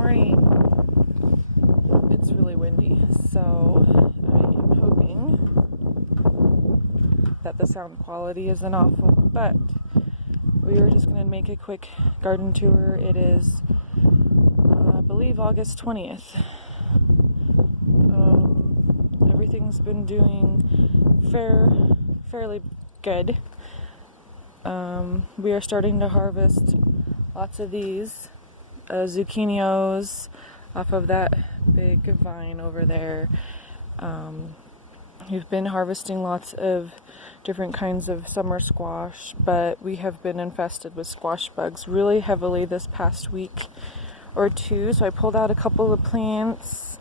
morning. It's really windy, so I am hoping that the sound quality isn't awful, but we were just going to make a quick garden tour. It is, I believe, August 20th. Everything's been doing fairly good. We are starting to harvest lots of these zucchinios off of that big vine over there. We've been harvesting lots of different kinds of summer squash, but we have been infested with squash bugs really heavily this past week or two, so I pulled out a couple of plants.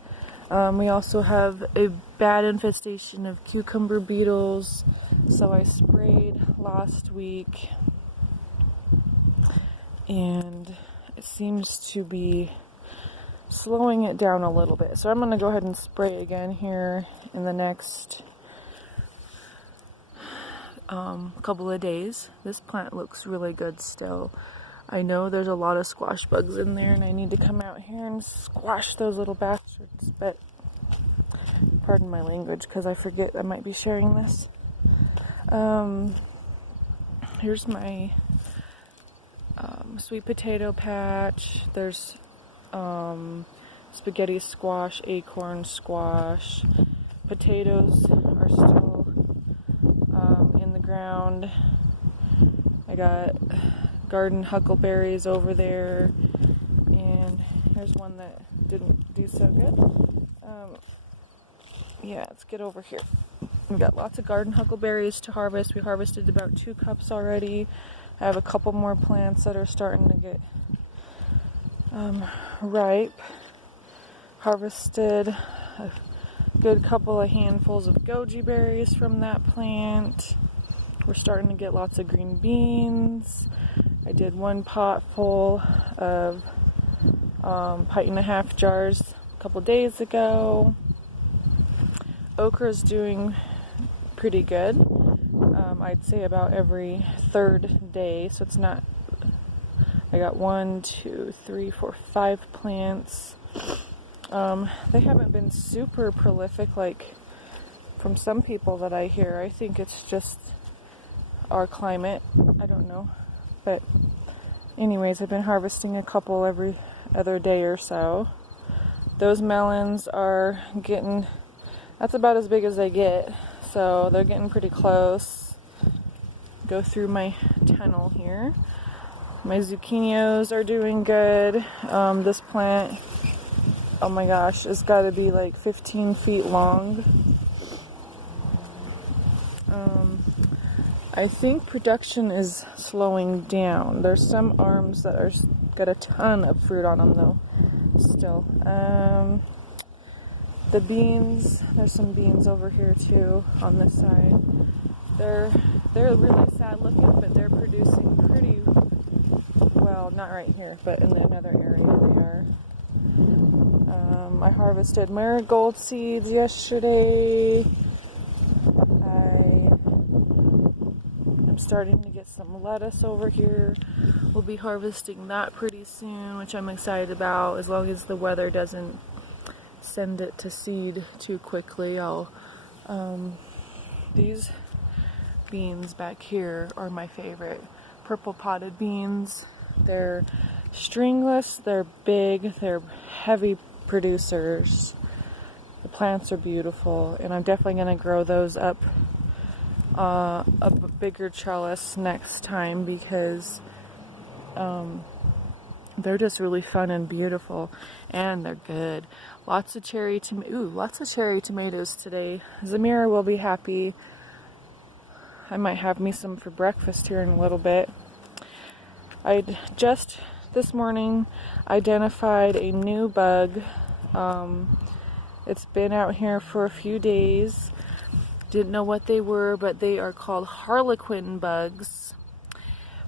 We also have a bad infestation of cucumber beetles, so I sprayed last week, and it seems to be slowing it down a little bit. So I'm going to go ahead and spray again here in the next couple of days. This plant looks really good still. I know there's a lot of squash bugs in there, and I need to come out here and squash those little bastards, but pardon my language because I forget I might be sharing this. Here's my sweet potato patch. There's spaghetti squash, acorn squash. Potatoes are still in the ground. I got garden huckleberries over there, and here's one that didn't do so good. Yeah, let's get over here. We got lots of garden huckleberries to harvest. We harvested about 2 cups already. I have a couple more plants that are starting to get ripe. Harvested a good couple of handfuls of goji berries from that plant. We're starting to get lots of green beans. I did 1 pot full of pint-and-a-half jars a couple days ago. Okra's doing pretty good. I'd say about every 3rd day, so it's not. I got 1, 2, 3, 4, 5 plants. They haven't been super prolific like from some people that I hear. I think it's just our climate. I don't know. But anyways, I've been harvesting a couple every other day or so. Those melons are getting, that's about as big as they get. So they're getting pretty close. Go through my tunnel here. My zucchinios are doing good. This plant, oh my gosh, it's got to be like 15 feet long. I think production is slowing down. There's some arms that are got a ton of fruit on them though, still. The beans, there's some beans over here too on this side. They're really sad looking, but they're producing pretty well. Not right here, but in another area they are. I harvested marigold seeds yesterday. I'm starting to get some lettuce over here. We'll be harvesting that pretty soon, which I'm excited about, as long as the weather doesn't send it to seed too quickly. These beans back here are my favorite. Purple potted beans. They're stringless, they're big, they're heavy producers. The plants are beautiful, and I'm definitely going to grow those up a bigger trellis next time because they're just really fun and beautiful, and they're good. Lots of cherry tomatoes today. Zamira will be happy. I might have me some for breakfast here in a little bit. I just this morning identified a new bug. It's been out here for a few days. Didn't know what they were, but they are called harlequin bugs,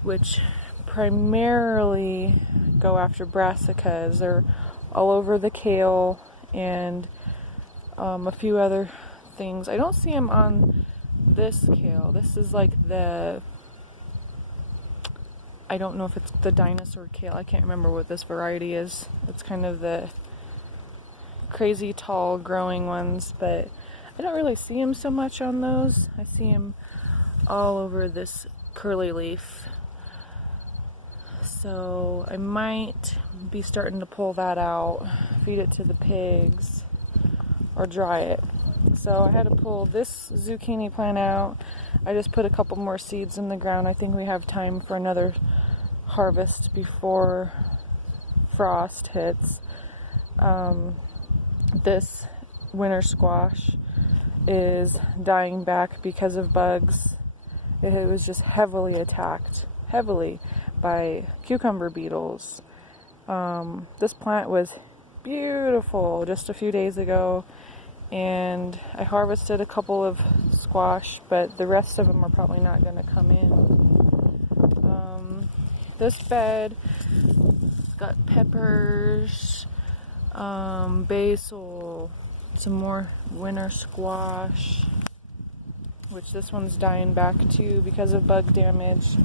which primarily go after brassicas. They're all over the kale and a few other things. I don't see them on this kale. This is like the I don't know if it's the dinosaur kale. I can't remember what this variety is. It's kind of the crazy tall growing ones, but I don't really see them so much on those. I see them all over this curly leaf. So I might be starting to pull that out, feed it to the pigs, or dry it. So I had to pull this zucchini plant out. I just put a couple more seeds in the ground. I think we have time for another harvest before frost hits. This winter squash is dying back because of bugs. It was just heavily attacked, by cucumber beetles. This plant was beautiful just a few days ago, and I harvested a couple of squash, but the rest of them are probably not going to come in. This bed got peppers, basil, some more winter squash, which this one's dying back too because of bug damage.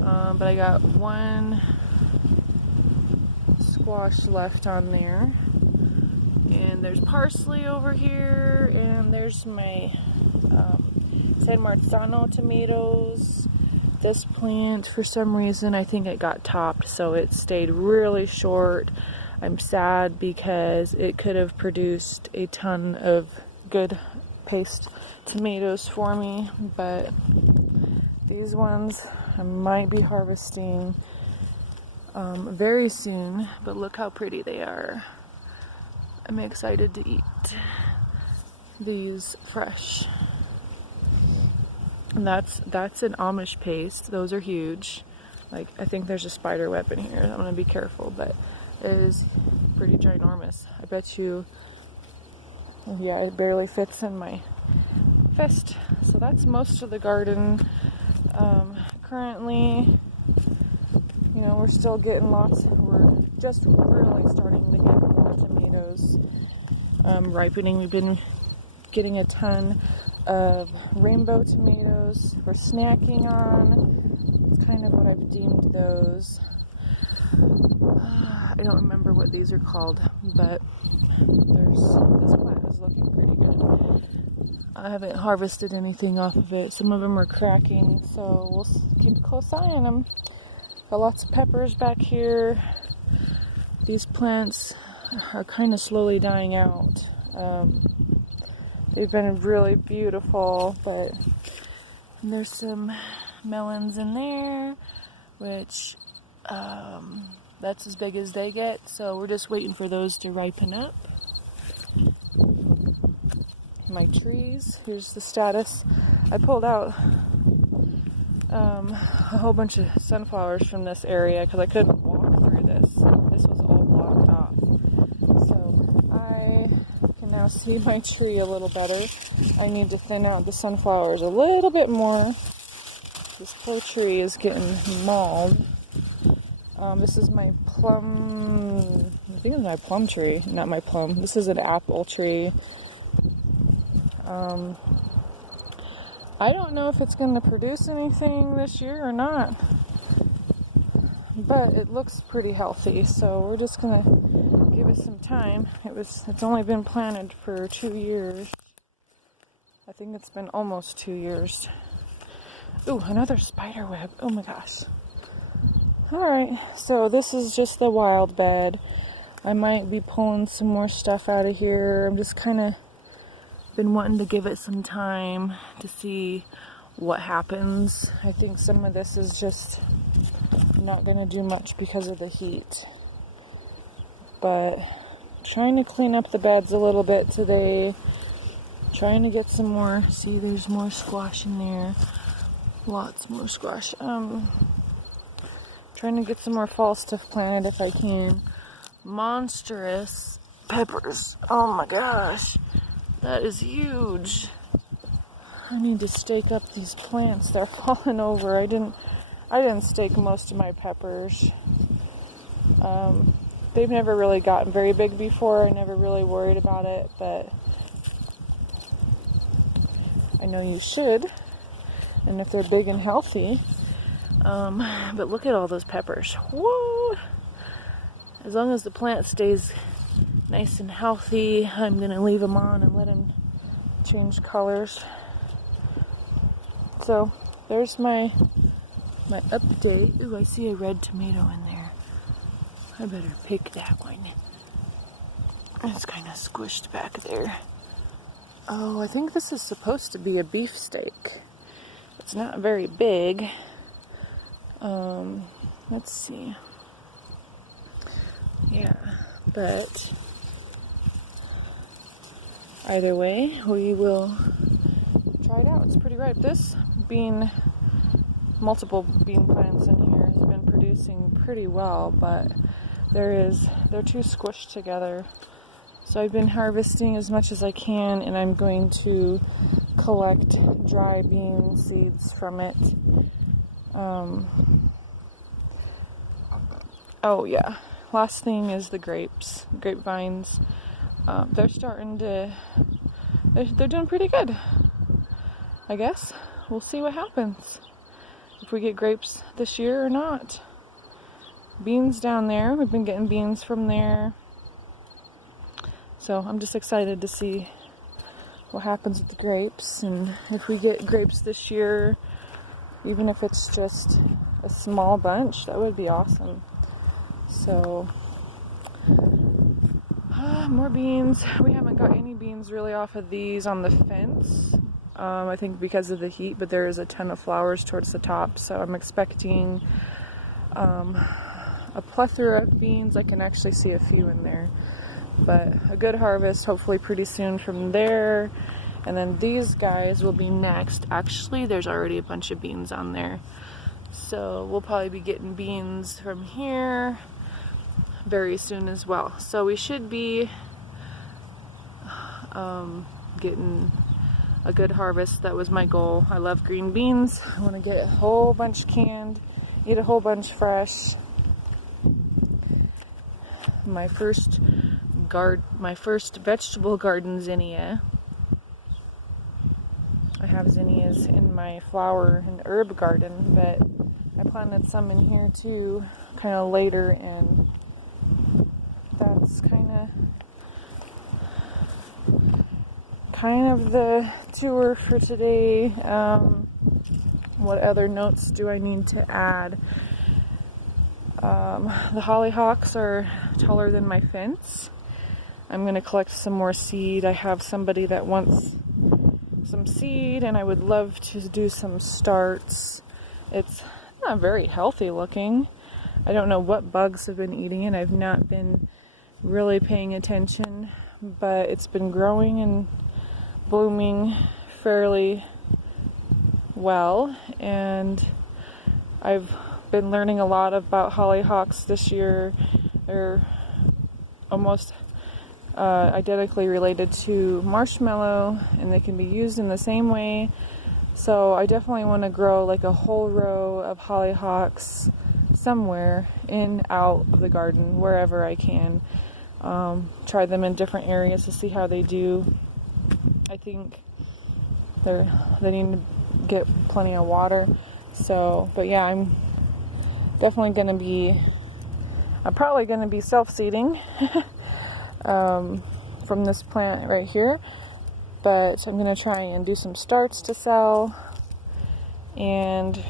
But I got one squash left on there, and there's parsley over here, and there's my San Marzano tomatoes. This plant, for some reason, I think it got topped, so it stayed really short. I'm sad because it could have produced a ton of good Pest tomatoes for me, but these ones I might be harvesting very soon, but look how pretty they are. I'm excited to eat these fresh. And that's an Amish paste. Those are huge. Like, I think there's a spider web in here. I'm gonna be careful, but it is pretty ginormous. I bet you, yeah, it barely fits in my fist. So that's most of the garden. Currently, you know, we're still getting lots. We're just really starting to get more tomatoes ripening. We've been getting a ton of rainbow tomatoes for snacking on. It's kind of what I've deemed those. I don't remember what these are called, but this plant is looking pretty good. I haven't harvested anything off of it. Some of them are cracking, so we'll keep a close eye on them. Got lots of peppers back here. These plants are kind of slowly dying out. They've been really beautiful, but there's some melons in there, which that's as big as they get, so we're just waiting for those to ripen up. My trees, here's the status. I pulled out a whole bunch of sunflowers from this area because I couldn't walk through this. This was all blocked off. So I can now see my tree a little better. I need to thin out the sunflowers a little bit more. This poor tree is getting mauled. This is my plum, I think it's my plum tree, not my plum. This is an apple tree. I don't know if it's going to produce anything this year or not, but it looks pretty healthy, so we're just going to give it some time. It's only been planted for 2 years. I think it's been almost 2 years. Ooh, another spider web. Oh my gosh. Alright, so this is just the wild bed. I might be pulling some more stuff out of here. I'm just kind of been wanting to give it some time to see what happens. I think some of this is just not going to do much because of the heat. But trying to clean up the beds a little bit today. Trying to get some more. See, there's more squash in there. Lots more squash. Trying to get some more fall stuff planted if I can. Monstrous peppers. Oh my gosh. That is huge. I need to stake up these plants. They're falling over. I didn't stake most of my peppers. They've never really gotten very big before. I never really worried about it, but I know you should. And if they're big and healthy, But look at all those peppers. Whoa! As long as the plant stays nice and healthy, I'm gonna leave them on and let them change colors. So there's my update. Ooh, I see a red tomato in there. I better pick that one. It's kind of squished back there. Oh, I think this is supposed to be a beefsteak. It's not very big. Let's see. Yeah, but either way, we will try it out. It's pretty ripe. This bean, multiple bean plants in here, has been producing pretty well, but they're too squished together. So I've been harvesting as much as I can, and I'm going to collect dry bean seeds from it. Oh yeah, last thing is the grapevines. They're starting to, they're doing pretty good, I guess. We'll see what happens, if we get grapes this year or not. Beans down there, we've been getting beans from there. So I'm just excited to see what happens with the grapes, and if we get grapes this year, even if it's just a small bunch, that would be awesome. So, more beans. We haven't got any beans really off of these on the fence, I think because of the heat, but there is a ton of flowers towards the top, so I'm expecting a plethora of beans. I can actually see a few in there, but a good harvest hopefully pretty soon from there. And then these guys will be next. Actually, there's already a bunch of beans on there, so we'll probably be getting beans from here very soon as well. So we should be getting a good harvest. That was my goal. I love green beans. I want to get a whole bunch canned, eat a whole bunch fresh. My first vegetable garden zinnia. I have zinnias in my flower and herb garden, but I planted some in here too, kind of later, and that's kind of the tour for today. What other notes do I need to add? The hollyhocks are taller than my fence. I'm going to collect some more seed. I have somebody that wants some seed, and I would love to do some starts. It's not very healthy looking. I don't know what bugs have been eating it. I've not been really paying attention, but it's been growing and blooming fairly well, and I've been learning a lot about hollyhocks this year. They're almost identically related to marshmallow, and they can be used in the same way. So I definitely want to grow like a whole row of hollyhocks somewhere in out of the garden, wherever I can. Try them in different areas to see how they do. I think they need to get plenty of water. So, but yeah, I'm probably going to be self-seeding from this plant right here, but I'm going to try and do some starts to sell and,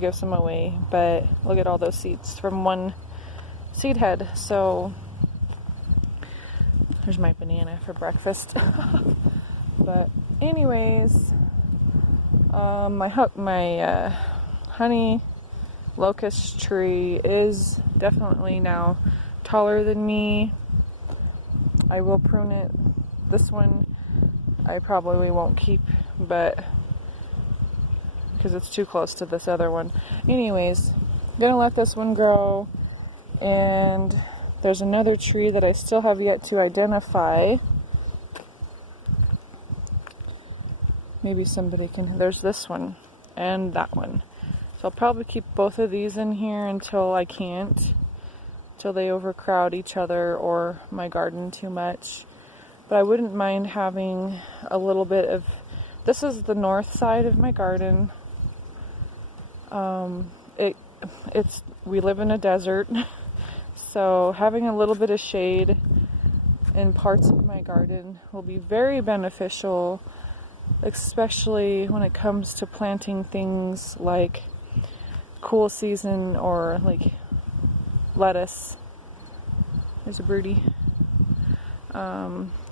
give some away. But look at all those seeds from one seed head. So there's my banana for breakfast. But anyways, my honey locust tree is definitely now taller than me. I will prune it. This one I probably won't keep, but because it's too close to this other one. Anyways, I'm gonna let this one grow, and there's another tree that I still have yet to identify. Maybe somebody can. There's this one and that one. So I'll probably keep both of these in here until I can't, till they overcrowd each other or my garden too much. But I wouldn't mind having a little bit of, this is the north side of my garden. we live in a desert, so having a little bit of shade in parts of my garden will be very beneficial, especially when it comes to planting things like cool season or like lettuce. There's a birdie.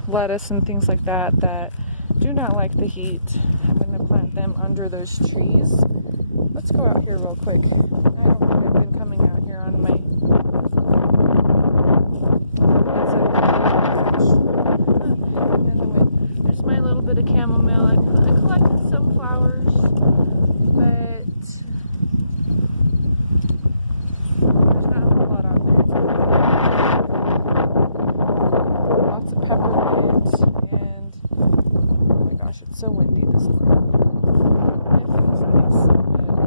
Lettuce and things like that do not like the heat. I'm going to plant them under those trees. Let's go out here real quick. I don't think I've been coming out here on my... Anyway, there's my little bit of chamomile. I collected some flowers, but there's not a whole lot on there. Lots of peppermint, and oh my gosh, it's so windy this morning. It feels nice.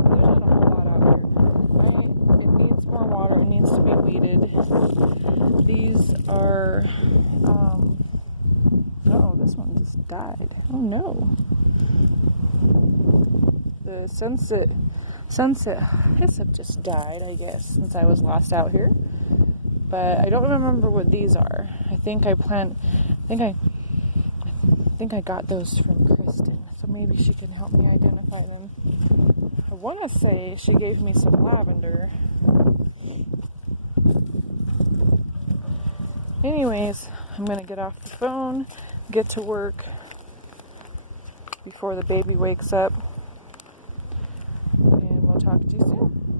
There's not a whole lot out here. It needs more water. It needs to be weeded. These are, this one just died. Oh no. The sunset hyssop just died, I guess, since I was last out here. But I don't remember what these are. I think I got those from Kristen, so maybe she can help me identify them. I want to say she gave me some lavender. Anyways, I'm going to get off the phone, get to work before the baby wakes up, and we'll talk to you soon.